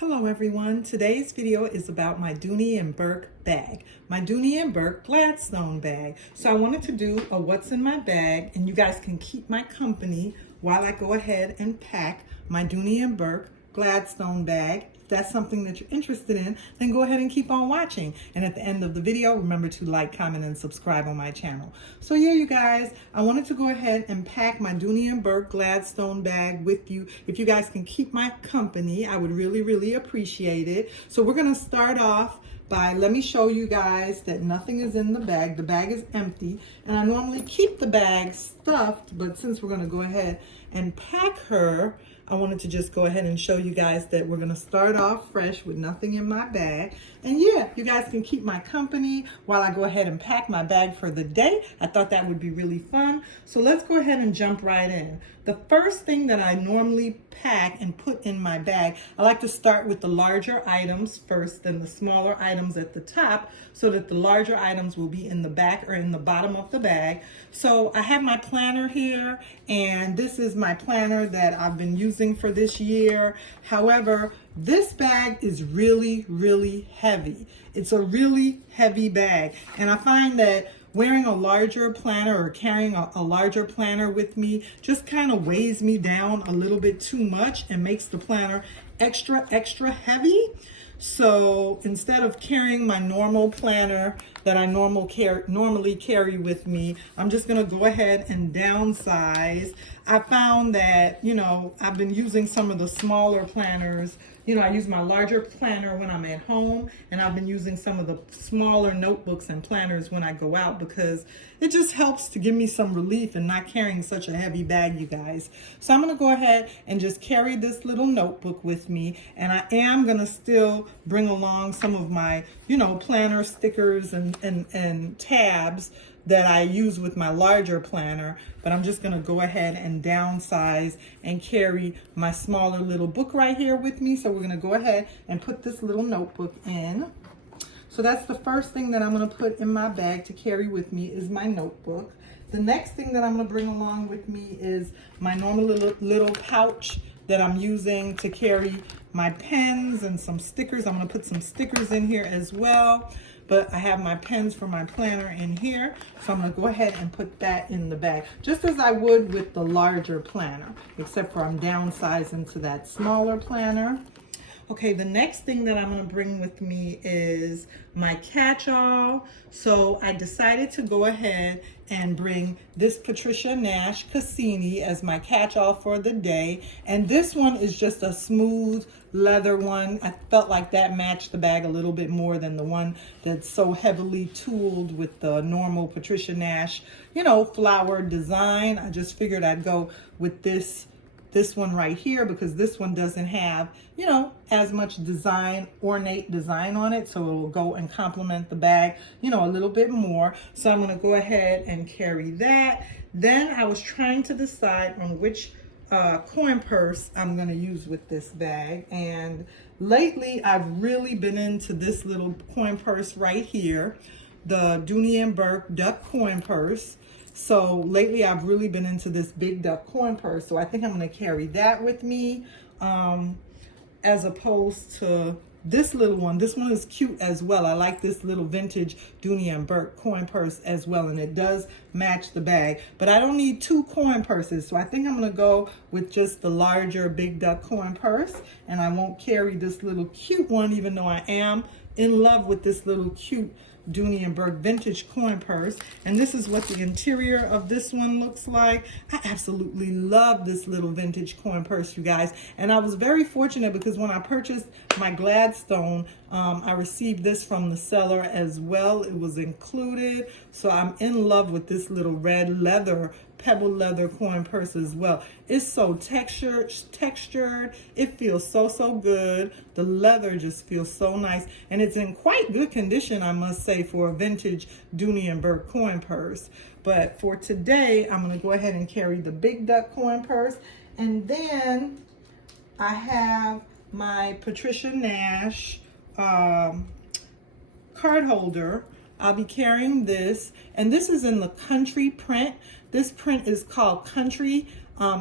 Hello everyone, today's video is about my Dooney and Bourke bag, my Dooney and Bourke Gladstone bag. So I wanted to do a what's in my bag, and you guys can keep my company while I go ahead and pack my Dooney and Bourke Gladstone bag. If that's something that you're interested in, then go ahead and keep on watching. And at the end of the video, remember to like, comment, and subscribe on my channel. So yeah, you guys, I wanted to go ahead and pack my Dooney and Bourke Gladstone bag with you. If you guys can keep my company, I would really appreciate it. So we're gonna start off by, let me show you guys that nothing is in the bag. The bag is empty, and I normally keep the bag stuffed, but since we're gonna go ahead and pack her, I wanted to just go ahead and show you guys that we're gonna start off fresh with nothing in my bag. And yeah, you guys can keep my company while I go ahead and pack my bag for the day. I thought that would be really fun. So let's go ahead and jump right in. The first thing that I normally pack and put in my bag, I like to start with the larger items first, then the smaller items at the top, so that the larger items will be in the back or in the bottom of the bag. So I have my planner here, and this is my planner that I've been using for this year. However, this bag is really heavy. It's a really heavy bag, and I find that wearing a larger planner or carrying a larger planner with me just kind of weighs me down a little bit too much and makes the planner extra heavy. So instead of carrying my normal planner that I normally carry with me, I'm just gonna go ahead and downsize. I found that, I've been using some of the smaller planners. I use my larger planner when I'm at home, and I've been using some of the smaller notebooks and planners when I go out, because it just helps to give me some relief in not carrying such a heavy bag, you guys. So I'm gonna go ahead and just carry this little notebook with me, and I am gonna still bring along some of my, planner stickers and tabs that I use with my larger planner, but I'm just gonna go ahead and downsize and carry my smaller little book right here with me. So we're gonna go ahead and put this little notebook in. So that's the first thing that I'm gonna put in my bag to carry with me is my notebook. The next thing that I'm gonna bring along with me is my normal little pouch that I'm using to carry my pens and some stickers. I'm gonna put some stickers in here as well. But I have my pens for my planner in here, so I'm gonna go ahead and put that in the bag, just as I would with the larger planner, except for I'm downsizing to that smaller planner. Okay, the next thing that I'm gonna bring with me is my catch-all. So I decided to go ahead and bring this Patricia Nash Cassini as my catch-all for the day. And this one is just a smooth leather one. I felt like that matched the bag a little bit more than the one that's so heavily tooled with the normal Patricia Nash, flower design. I just figured I'd go with this one right here, because this one doesn't have, as much ornate design on it. So it will go and complement the bag, a little bit more. So I'm going to go ahead and carry that. Then I was trying to decide on which coin purse I'm going to use with this bag. And lately I've really been into this little coin purse right here, the Dooney and Bourke duck coin purse. So lately I've really been into this big duck coin purse. So I think I'm going to carry that with me, as opposed to this little one. This one is cute as well. I like this little vintage Dooney and Bourke coin purse as well, and it does match the bag. But I don't need two coin purses, so I think I'm going to go with just the larger big duck coin purse, and I won't carry this little cute one, even though I am in love with this little cute Dooney and Bourke vintage coin purse. And this is what the interior of this one looks like. I absolutely love this little vintage coin purse, you guys. And I was very fortunate, because when I purchased my Gladstone, I received this from the seller as well. It was included. So I'm in love with this little red leather, pebble leather coin purse as well. It's so textured. It feels so good. The leather just feels so nice, and it's in quite good condition, I must say, for a vintage Dooney and Bourke coin purse. But for today, I'm going to go ahead and carry the big duck coin purse, and then I have my Patricia Nash card holder. I'll be carrying this, and this is in the country print. This print is called Country.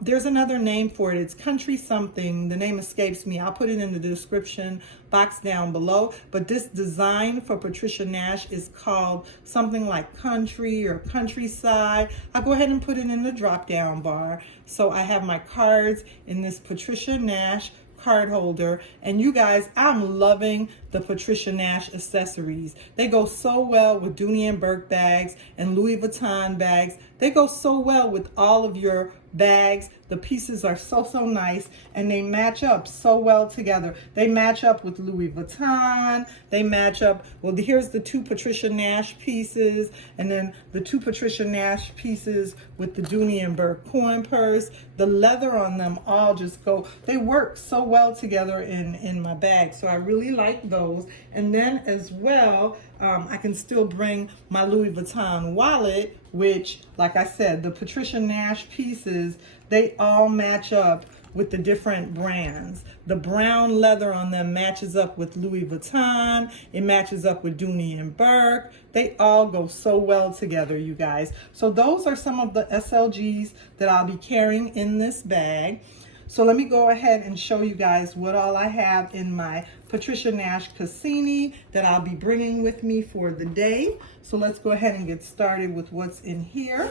There's another name for it. It's country something. The name escapes me. I'll put it in the description box down below. But this design for Patricia Nash is called something like country or countryside. I'll go ahead and put it in the drop down bar. So I have my cards in this Patricia Nash card holder, and you guys, I'm loving the Patricia Nash accessories. They go so well with Dooney and Bourke bags and Louis Vuitton bags. They go so well with all of your bags. The pieces are so nice, and they match up so well together. They match up with Louis Vuitton. They match up, well, here's the two Patricia Nash pieces, and then the two Patricia Nash pieces with the Dooney and Bourke coin purse. The leather on them all just go, they work so well together in my bag. So I really like those. And then as well, I can still bring my Louis Vuitton wallet, which, like I said, the Patricia Nash pieces, they all match up with the different brands. The brown leather on them matches up with Louis Vuitton. It matches up with Dooney and Bourke. They all go so well together, you guys. So those are some of the SLGs that I'll be carrying in this bag. So let me go ahead and show you guys what all I have in my Patricia Nash Cassini that I'll be bringing with me for the day. So let's go ahead and get started with what's in here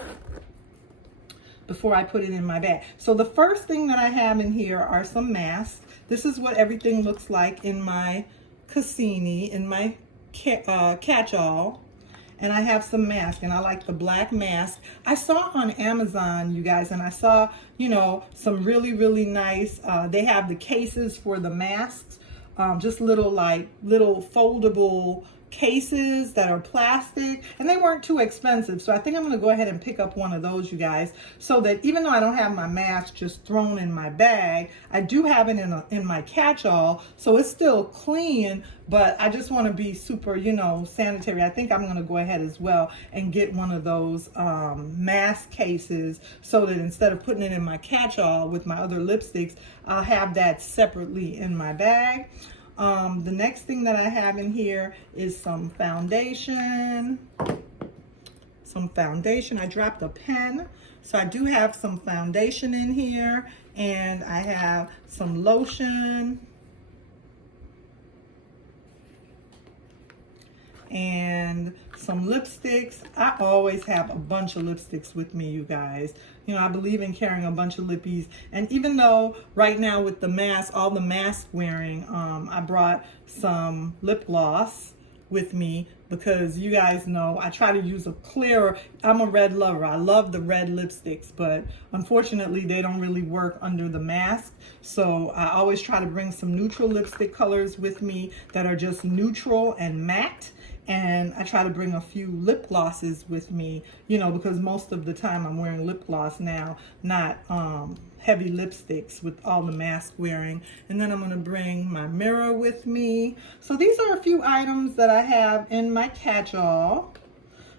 before I put it in my bag. So the first thing that I have in here are some masks. This is what everything looks like in my Cassini, in my catch-all. And I have some masks, and I like the black mask. I saw on Amazon, you guys, and I saw, you know, some really nice, they have the cases for the masks, just little foldable cases that are plastic, and they weren't too expensive. So I think I'm going to go ahead and pick up one of those, you guys, so that even though I don't have my mask just thrown in my bag, I do have it in my catch-all, so it's still clean, but I just want to be super, you know, sanitary. I think I'm going to go ahead as well and get one of those mask cases, so that instead of putting it in my catch-all with my other lipsticks, I'll have that separately in my bag. The next thing that I have in here is some foundation. I dropped a pen. So I do have some foundation in here, and I have some lotion. And some lipsticks. I always have a bunch of lipsticks with me, you guys. You know, I believe in carrying a bunch of lippies. And even though right now with the mask, all the mask wearing, I brought some lip gloss with me, because you guys know I try to use a clearer, I'm a red lover. I love the red lipsticks, but unfortunately they don't really work under the mask. So I always try to bring some neutral lipstick colors with me that are just neutral and matte. And I try to bring a few lip glosses with me, you know, because most of the time I'm wearing lip gloss now, not heavy lipsticks with all the mask wearing. And then I'm going to bring my mirror with me. So these are a few items that I have in my catch-all.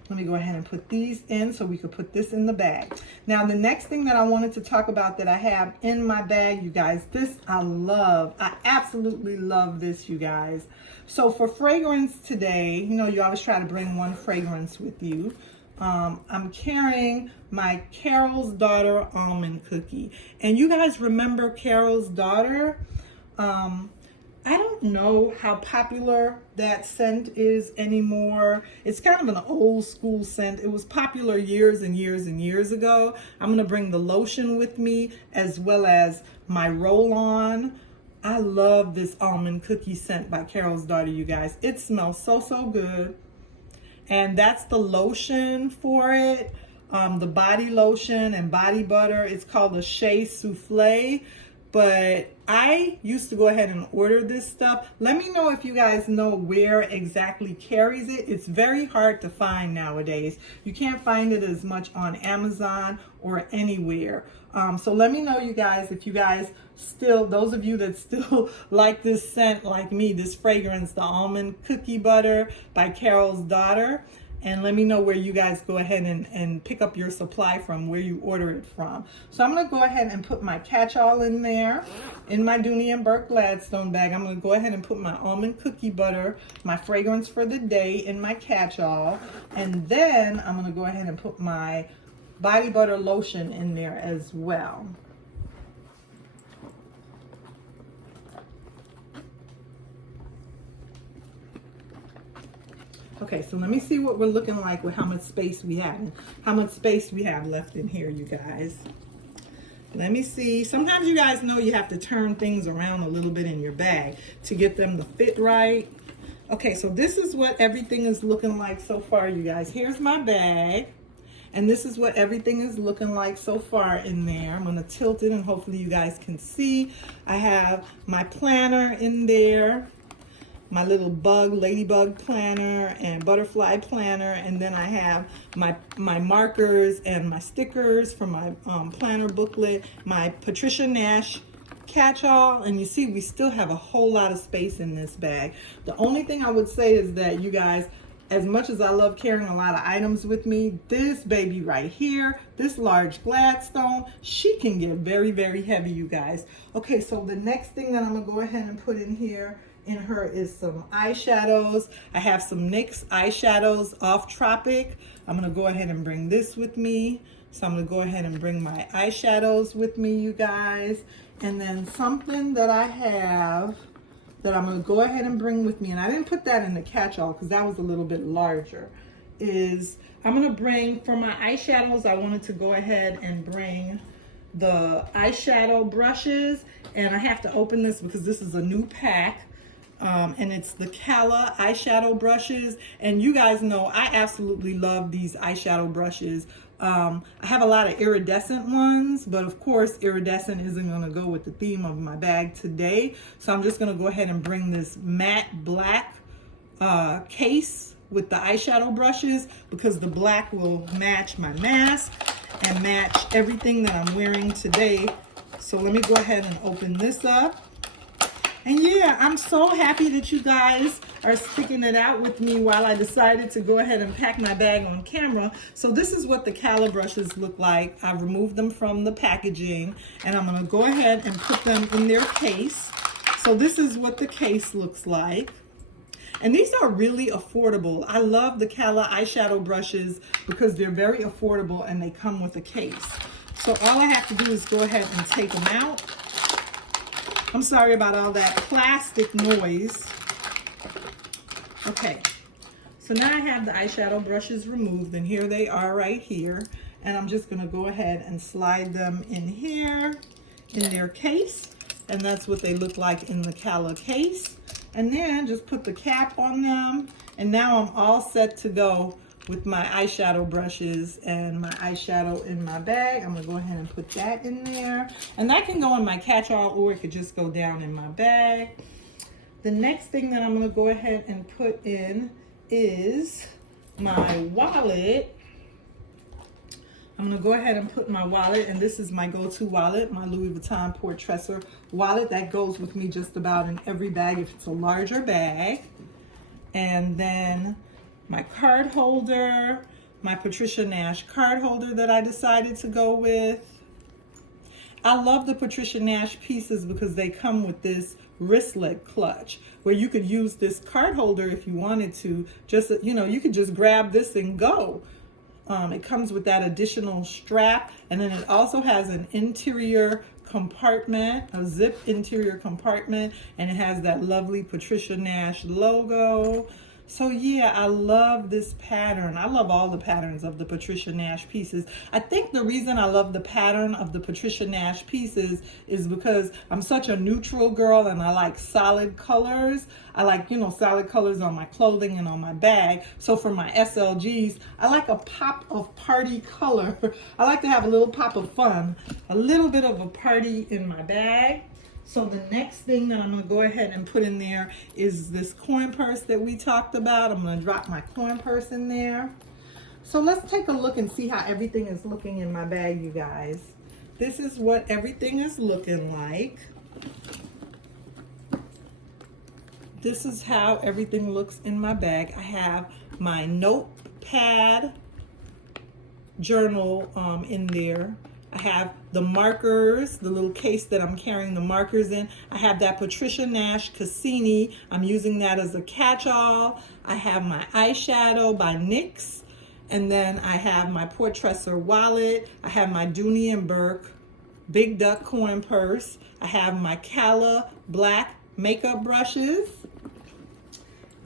Let me go ahead and put these in so we could put this in the bag. Now, the next thing that I wanted to talk about that I have in my bag, you guys, this I love. I absolutely love this, you guys. So for fragrance today, you know, you always try to bring one fragrance with you. I'm carrying my Carol's Daughter almond cookie. And you guys remember Carol's Daughter? I don't know how popular that scent is anymore. It's kind of an old school scent. It was popular years and years ago. I'm gonna bring the lotion with me as well as my roll-on. I love this almond cookie scent by Carol's Daughter, you guys. It smells so good. And that's the lotion for it. The body lotion and body butter. It's called a Shea Souffle. But I used to go ahead and order this stuff. Let me know if you guys know where exactly carries it. It's very hard to find nowadays. You can't find it as much on Amazon or anywhere. So let me know, you guys, if you guys still, those of you that still like this scent like me, this fragrance, the almond cookie butter by Carol's Daughter. And let me know where you guys go ahead and pick up your supply from, where you order it from. So I'm going to go ahead and put my catch-all in there, in my Dooney and Bourke Gladstone bag. I'm going to go ahead and put my almond cookie butter, my fragrance for the day, in my catch-all. And then I'm going to go ahead and put my body butter lotion in there as well. Okay, so let me see what we're looking like with how much space we have and how much space we have left in here, you guys. Let me see. Sometimes you guys know you have to turn things around a little bit in your bag to get them to fit right. Okay, so this is what everything is looking like so far, you guys. Here's my bag, and this is what everything is looking like so far in there. I'm gonna tilt it and hopefully you guys can see. I have my planner in there, my little ladybug planner and butterfly planner, and then I have my markers and my stickers from my planner booklet, my Patricia Nash catch-all, and you see we still have a whole lot of space in this bag. The only thing I would say is that, you guys, as much as I love carrying a lot of items with me, this baby right here, this large Gladstone, she can get very, very heavy, you guys. Okay, so the next thing that I'm gonna go ahead and put in here in her is some eyeshadows. I have some NYX eyeshadows off Tropic. I'm gonna go ahead and bring this with me. So I'm gonna go ahead and bring my eyeshadows with me, you guys. And then something that I have that I'm gonna go ahead and bring with me, and I didn't put that in the catch-all because that was a little bit larger, is I'm gonna bring, for my eyeshadows, I wanted to go ahead and bring the eyeshadow brushes, and I have to open this because this is a new pack. And it's the Cala eyeshadow brushes, and you guys know I absolutely love these eyeshadow brushes. I have a lot of iridescent ones, but of course iridescent isn't going to go with the theme of my bag today, so I'm just going to go ahead and bring this matte black case with the eyeshadow brushes because the black will match my mask and match everything that I'm wearing today. So let me go ahead and open this up. And yeah, I'm so happy that you guys are sticking it out with me while I decided to go ahead and pack my bag on camera. So this is what the Cala brushes look like. I've removed them from the packaging, and I'm gonna go ahead and put them in their case. So this is what the case looks like. And these are really affordable. I love the Cala eyeshadow brushes because they're very affordable and they come with a case. So all I have to do is go ahead and take them out. I'm sorry about all that plastic noise. Okay, so now I have the eyeshadow brushes removed, and here they are right here. And I'm just gonna go ahead and slide them in here in their case. And that's what they look like in the Cala case. And then just put the cap on them. And now I'm all set to go with my eyeshadow brushes and my eyeshadow in my bag. I'm gonna go ahead and put that in there. And that can go in my catch-all, or it could just go down in my bag. The next thing that I'm gonna go ahead and put in is my wallet. I'm gonna go ahead and put my wallet, and this is my go-to wallet, my Louis Vuitton Portresser wallet that goes with me just about in every bag if it's a larger bag. And then my card holder, my Patricia Nash card holder that I decided to go with. I love the Patricia Nash pieces because they come with this wristlet clutch where you could use this card holder if you wanted to. Just, you know, you could just grab this and go. It comes with that additional strap, and then it also has an interior compartment, a zip interior compartment, and it has that lovely Patricia Nash logo. So yeah, I love this pattern. I love all the patterns of the Patricia Nash pieces. I think the reason I love the pattern of the Patricia Nash pieces is because I'm such a neutral girl and I like solid colors. I like, you know, solid colors on my clothing and on my bag. So for my SLGs, I like a pop of party color. I like to have a little pop of fun, a little bit of a party in my bag. So the next thing that I'm going to go ahead and put in there is this coin purse that we talked about. I'm going to drop my coin purse in there. So let's take a look and see how everything is looking in my bag, you guys. This is what everything is looking like. This is how everything looks in my bag. I have my notepad journal in there. I have the markers, the little case that I'm carrying the markers in. I have that Patricia Nash Cassini. I'm using that as a catch-all. I have my eyeshadow by NYX. And then I have my Portresser wallet. I have my Dooney and Bourke Big Duck coin purse. I have my Cala black makeup brushes.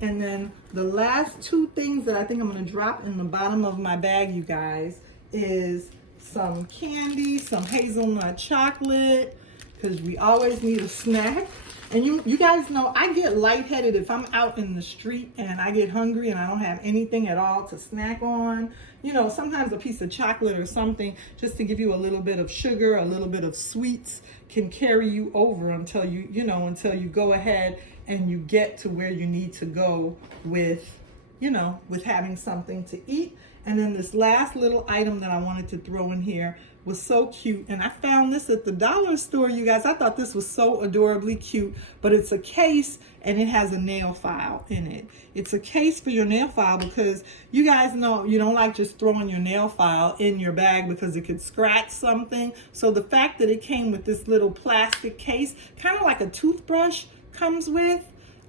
And then the last two things that I think I'm going to drop in the bottom of my bag, you guys, is some candy, some hazelnut chocolate, because we always need a snack. And you guys know I get lightheaded if I'm out in the street and I get hungry and I don't have anything at all to snack on. You know, sometimes a piece of chocolate or something just to give you a little bit of sugar, a little bit of sweets can carry you over until until you go ahead and you get to where you need to go with, with having something to eat. And then this last little item that I wanted to throw in here was so cute. And I found this at the dollar store, you guys. I thought this was so adorably cute, but it's a case and it has a nail file in it. It's a case for your nail file because you guys know you don't like just throwing your nail file in your bag because it could scratch something. So the fact that it came with this little plastic case, kind of like a toothbrush comes with,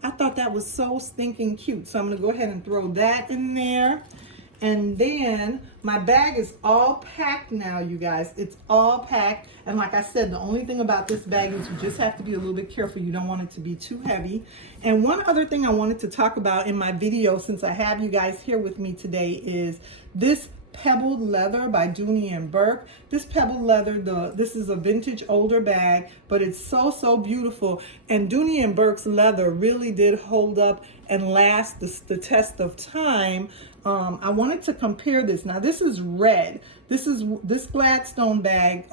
I thought that was so stinking cute. So I'm gonna go ahead and throw that in there. And then my bag is all packed now, you guys. It's all packed. And like I said, the only thing about this bag is you just have to be a little bit careful. You don't want it to be too heavy. And one other thing I wanted to talk about in my video, since I have you guys here with me today, is this pebbled leather by Dooney and Bourke. This pebbled leather, this is a vintage older bag, but it's so beautiful. And Dooney and Bourke's leather really did hold up and last the test of time. I wanted to compare this. Now this is red. This Gladstone bag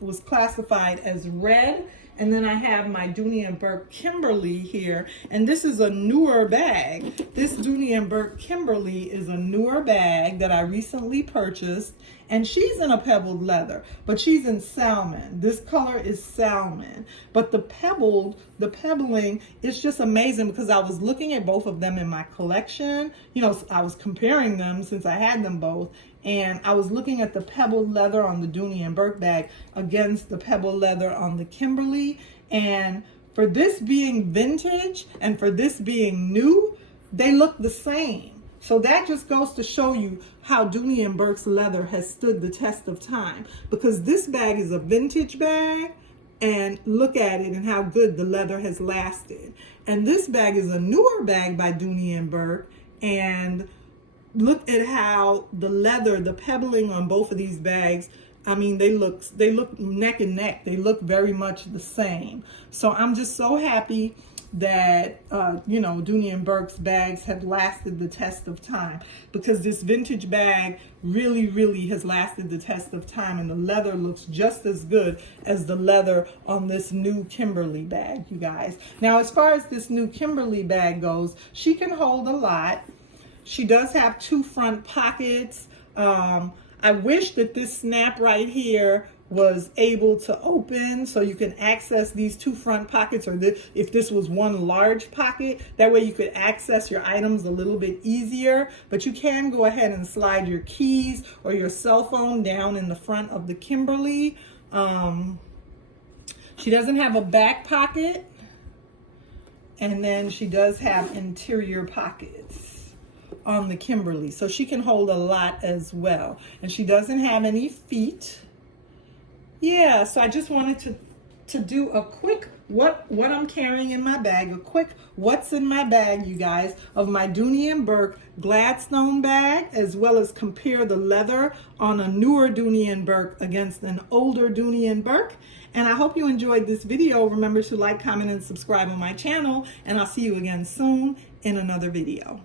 was classified as red. And then I have my Dooney and Bourke Kimberly here, and this is a newer bag. This Dooney and Bourke Kimberly is a newer bag that I recently purchased, and she's in a pebbled leather, but she's in salmon. This color is salmon, but the pebbling is just amazing because I was looking at both of them in my collection. I was comparing them since I had them both. And I was looking at the pebbled leather on the Dooney and Bourke bag against the pebbled leather on the Kimberly. And for this being vintage and for this being new, they look the same. So that just goes to show you how Dooney and Bourke's leather has stood the test of time. Because this bag is a vintage bag, and look at it and how good the leather has lasted. And this bag is a newer bag by Dooney and Bourke, and look at how the leather, the pebbling on both of these bags, I mean, they look neck and neck. They look very much the same. So I'm just so happy that, Dooney and Bourke's bags have lasted the test of time, because this vintage bag really has lasted the test of time, and the leather looks just as good as the leather on this new Kimberly bag, you guys. Now, as far as this new Kimberly bag goes, she can hold a lot. She does have two front pockets. I wish that this snap right here was able to open so you can access these two front pockets, or if this was one large pocket, that way you could access your items a little bit easier. But you can go ahead and slide your keys or your cell phone down in the front of the Kimberly. She doesn't have a back pocket, and then she does have interior pockets on the Kimberly, so she can hold a lot as well. And she doesn't have any feet. Yeah, so I just wanted to do a quick what I'm carrying in my bag, a quick what's in my bag, you guys, of my Dooney and Bourke Gladstone bag, as well as compare the leather on a newer Dooney and Bourke against an older Dooney and Bourke. And I hope you enjoyed this video. Remember to like, comment, and subscribe on my channel, and I'll see you again soon in another video.